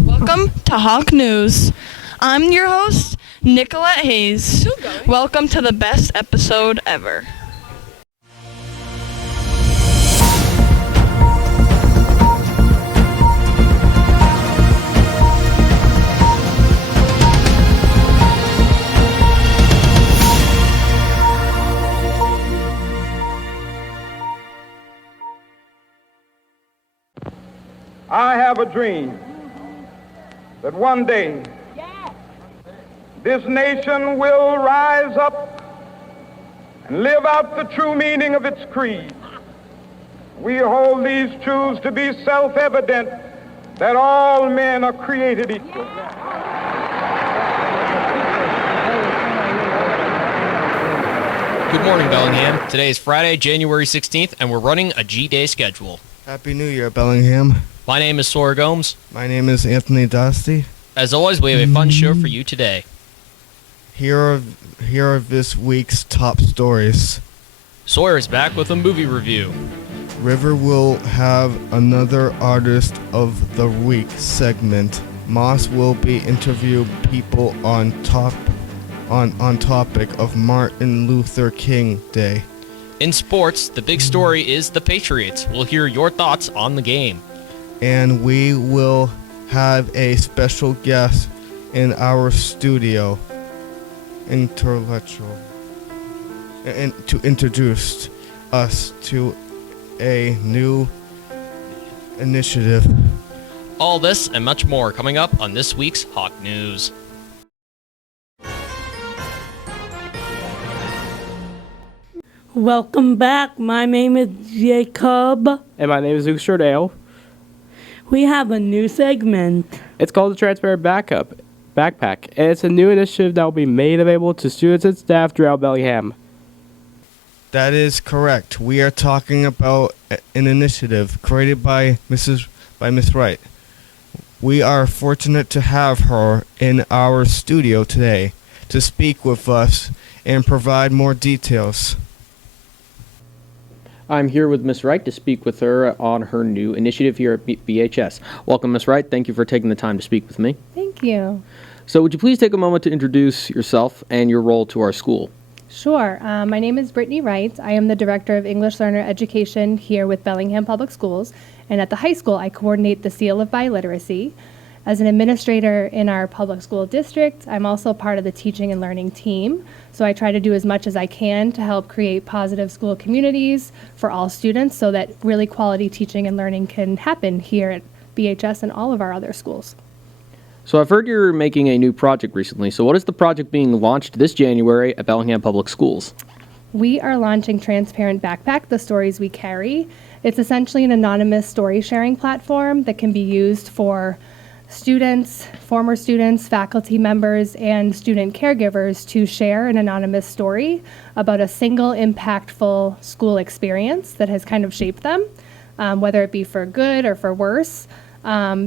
Welcome to Hawk News. I'm your host, Nicolette Hayes. Welcome to the best episode ever. I have a dream that one day this nation will rise up and live out the true meaning of its creed. We hold these truths to be self-evident, that all men are created equal. Good morning, Bellingham. Today is Friday, January 16th, and we're running a G-Day schedule. Happy New Year, Bellingham. My name is Sawyer Gomes. My name is Anthony Dosty. As always, we have a fun show for you today. Here are this week's top stories. Sawyer is back with a movie review. River will have another Artist of the Week segment. Moss will be interview people on topic of Martin Luther King Day. In sports, the big story is the Patriots. We'll hear your thoughts on the game. And we will have a special guest in our studio, intellectual, and to introduce us to a new initiative. All this and much more coming up on this week's Hawk News. Welcome back. My name is Jacob. And my name is Luke Shordale. We have a new segment. It's called the Transparent Backpack, and it's a new initiative that will be made available to students and staff throughout Bellingham. That is correct. We are talking about an initiative created by Miss Wright. We are fortunate to have her in our studio today to speak with us and provide more details. I'm here with Ms. Wright to speak with her on her new initiative here at BHS. Welcome, Ms. Wright. Thank you for taking the time to speak with me. Thank you. So would you please take a moment to introduce yourself and your role to our school? Sure. My name is Brittany Wright. I am the Director of English Learner Education here with Bellingham Public Schools. And at the high school, I coordinate the Seal of Biliteracy. As an administrator in our public school district, I'm also part of the teaching and learning team. So I try to do as much as I can to help create positive school communities for all students so that really quality teaching and learning can happen here at BHS and all of our other schools. So I've heard you're making a new project recently. So what is the project being launched this January at Bellingham Public Schools? We are launching Transparent Backpack, The Stories We Carry. It's essentially an anonymous story sharing platform that can be used for students, former students, faculty members, and student caregivers to share an anonymous story about a single impactful school experience that has kind of shaped them, whether it be for good or for worse.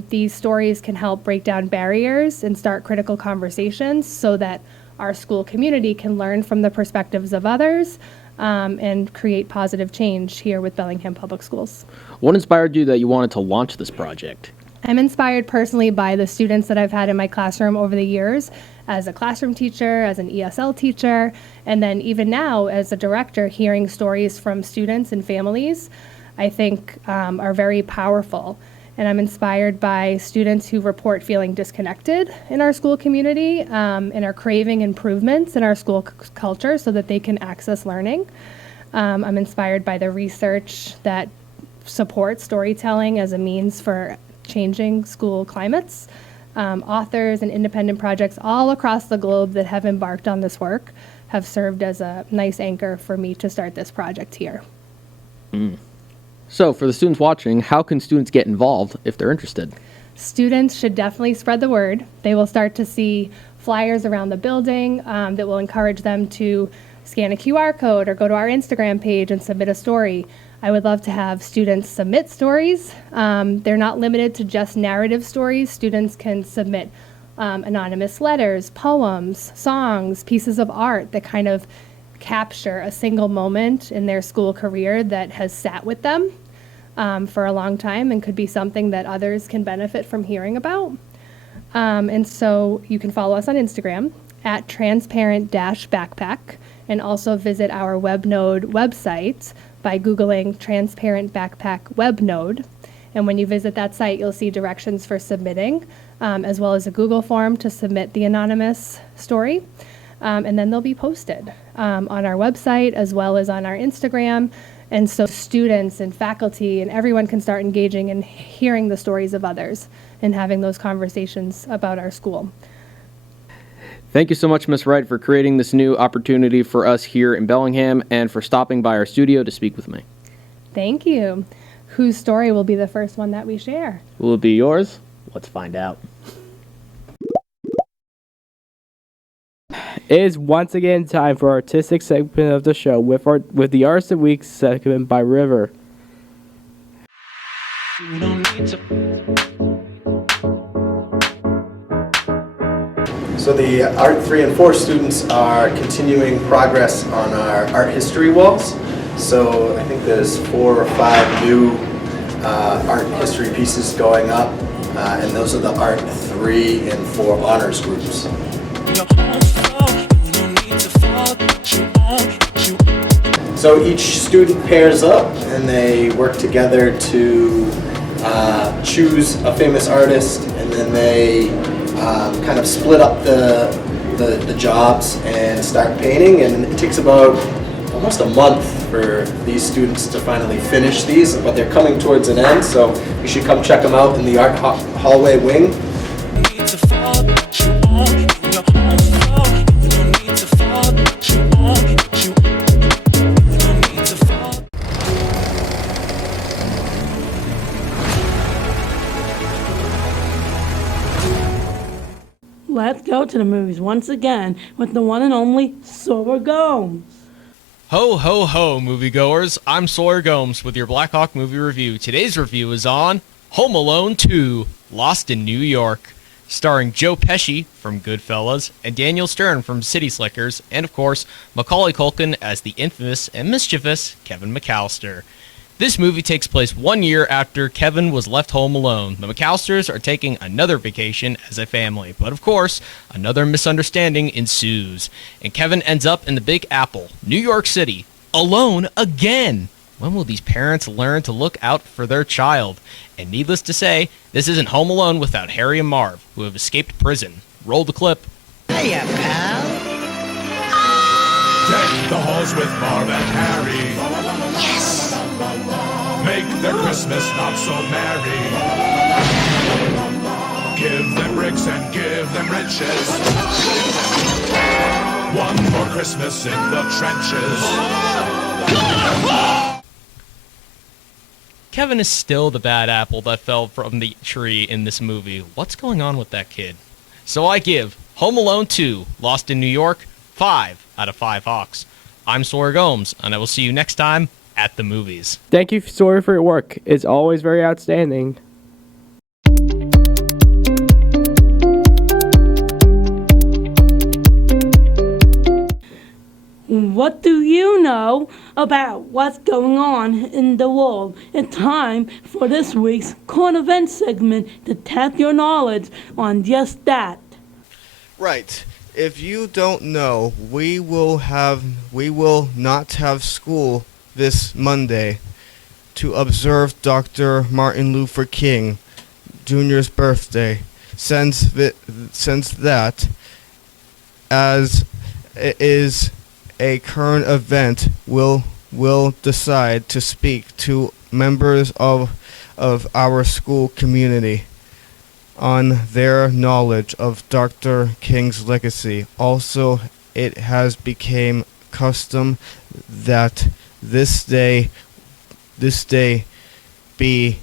These stories can help break down barriers and start critical conversations so that our school community can learn from the perspectives of others and create positive change here with Bellingham Public Schools. What inspired you that you wanted to launch this project? I'm inspired personally by the students that I've had in my classroom over the years as a classroom teacher, as an ESL teacher, and then even now as a director, hearing stories from students and families, I think are very powerful. And I'm inspired by students who report feeling disconnected in our school community and are craving improvements in our school culture so that they can access learning. I'm inspired by the research that supports storytelling as a means for changing school climates. Authors and independent projects all across the globe that have embarked on this work have served as a nice anchor for me to start this project here. So for the students watching, how can students get involved if they're interested? Students should definitely spread the word. They will start to see flyers around the building that will encourage them to scan a QR code or go to our Instagram page and submit a story. I would love to have students submit stories. They're not limited to just narrative stories. Students can submit anonymous letters, poems, songs, pieces of art that kind of capture a single moment in their school career that has sat with them for a long time and could be something that others can benefit from hearing about. And so you can follow us on Instagram at transparent-backpack, and also visit our WebNode website by Googling Transparent Backpack WebNode. And when you visit that site, you'll see directions for submitting, as well as a Google form to submit the anonymous story. And then they'll be posted on our website as well as on our Instagram. And so students and faculty and everyone can start engaging and hearing the stories of others and having those conversations about our school. Thank you so much, Ms. Wright, for creating this new opportunity for us here in Bellingham and for stopping by our studio to speak with me. Thank you. Whose story will be the first one that we share? Will it be yours? Let's find out. It is once again time for our artistic segment of the show with the Artist of the Week segment by River. So the Art 3 and 4 students are continuing progress on our art history walls. So I think there's 4 or 5 new art history pieces going up, and those are the Art 3 and 4 honors groups. So each student pairs up and they work together to choose a famous artist, and then they kind of split up the jobs and start painting, and it takes about almost a month for these students to finally finish these, but they're coming towards an end, so you should come check them out in the art hallway wing. Let's go to the movies once again with the one and only Sora Gomes. Ho, ho, ho, moviegoers. I'm Sawyer Gomes with your Blackhawk movie review. Today's review is on Home Alone 2, Lost in New York, starring Joe Pesci from Goodfellas and Daniel Stern from City Slickers, and of course, Macaulay Culkin as the infamous and mischievous Kevin McAllister. This movie takes place 1 year after Kevin was left home alone. The McAllisters are taking another vacation as a family, but of course, another misunderstanding ensues, and Kevin ends up in the Big Apple, New York City, alone again. When will these parents learn to look out for their child? And needless to say, this isn't Home Alone without Harry and Marv, who have escaped prison. Roll the clip. Hiya, pal. Deck the halls with Marv and Harry. Yes! Make their Christmas not so merry. Give them bricks and give them riches. One more Christmas in the trenches. Kevin is still the bad apple that fell from the tree in this movie. What's going on with that kid? So I give Home Alone 2, Lost in New York, 5 out of 5 Hawks. I'm Sawyer Gomes, and I will see you next time at the movies. Thank you, Sawyer, for your work. It's always very outstanding. What do you know about what's going on in the world? It's time for this week's current event segment to test your knowledge on just that. Right. If you don't know, we will not have school this Monday to observe Dr. Martin Luther King Jr.'s birthday. Since that, as it is a current event, we'll decide to speak to members of our school community on their knowledge of Dr. King's legacy. Also, it has become custom that this day be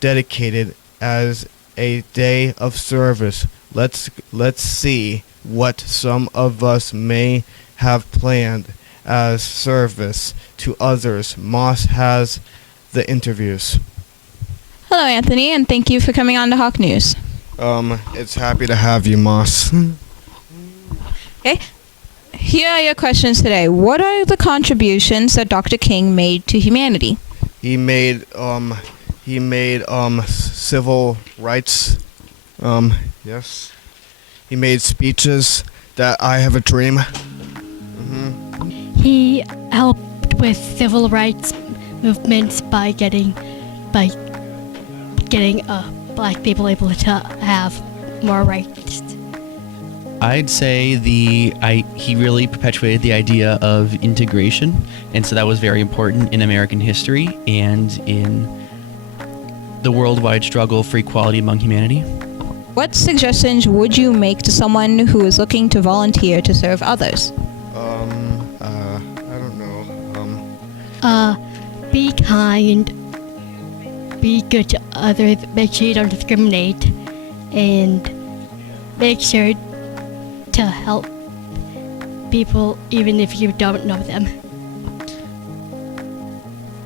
dedicated as a day of service. Let's see what some of us may have planned as service to others. Moss has the interviews. Hello, Anthony, and thank you for coming on to Hawk News. It's happy to have you, Moss. Okay. Here are your questions today. What are the contributions that Dr. King made to humanity? He made civil rights Yes. He made speeches that I have a dream. He helped with civil rights movements by getting black people able to have more rights. I'd say he really perpetuated the idea of integration, and so that was very important in American history and in the worldwide struggle for equality among humanity. What suggestions would you make to someone who is looking to volunteer to serve others? I don't know. Be kind, be good to others, make sure you don't discriminate, and make sure to help people even if you don't know them.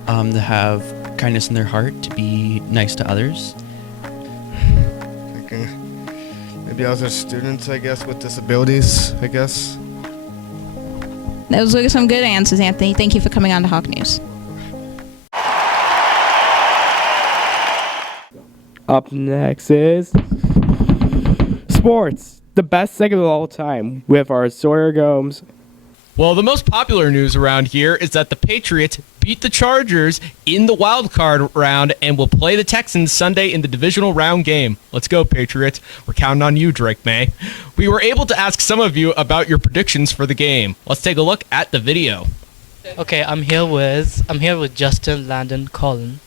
To have kindness in their heart, to be nice to others. Thinking maybe other students, I guess, with disabilities, I guess. Those are some good answers, Anthony. Thank you for coming on to Hawk News. Up next is sports, the best segment of all time, with our Sawyer Gomes. Well, the most popular news around here is that the Patriots beat the Chargers in the wild card round and will play the Texans Sunday in the divisional round game. Let's go, Patriots. We're counting on you, Drake May. We were able to ask some of you about your predictions for the game. Let's take a look at the video. Okay, I'm here with Justin, Landon, Colin,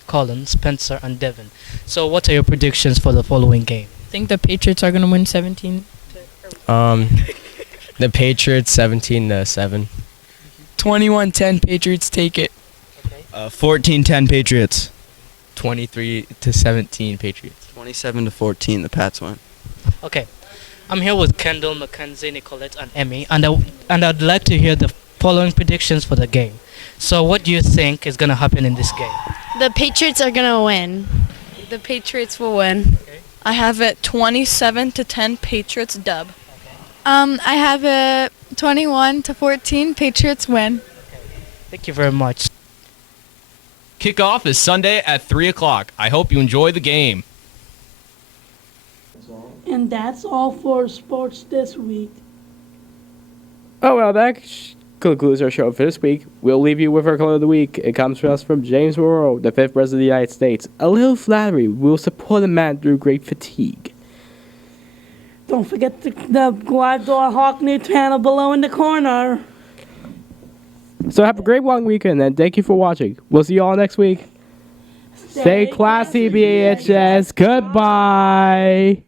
Spencer, and Devin. So, what are your predictions for the following game? I think the Patriots are going to win 17. The Patriots 17-7. 21-10 Patriots take it. 14-10 Patriots. 23-17 Patriots. 27-14 the Pats win. Okay, I'm here with Kendall, Mackenzie, Nicolette, and Emmy, and I'd like to hear the following predictions for the game. So, what do you think is going to happen in this game? The Patriots are going to win. The Patriots will win. Okay. I have it 27-10 Patriots dub. I have it 21-14 Patriots win. Thank you very much. Kickoff is Sunday at 3 o'clock. I hope you enjoy the game. And that's all for sports this week. Oh, well, that concludes our show for this week. We'll leave you with our color of the week. It comes to us from James Monroe, the 5th President of the United States. A little flattery will support a man through great fatigue. Don't forget the Glad Door Hawk News channel below in the corner. So have a great long weekend, and thank you for watching. We'll see you all next week. Stay classy, BHS. Goodbye.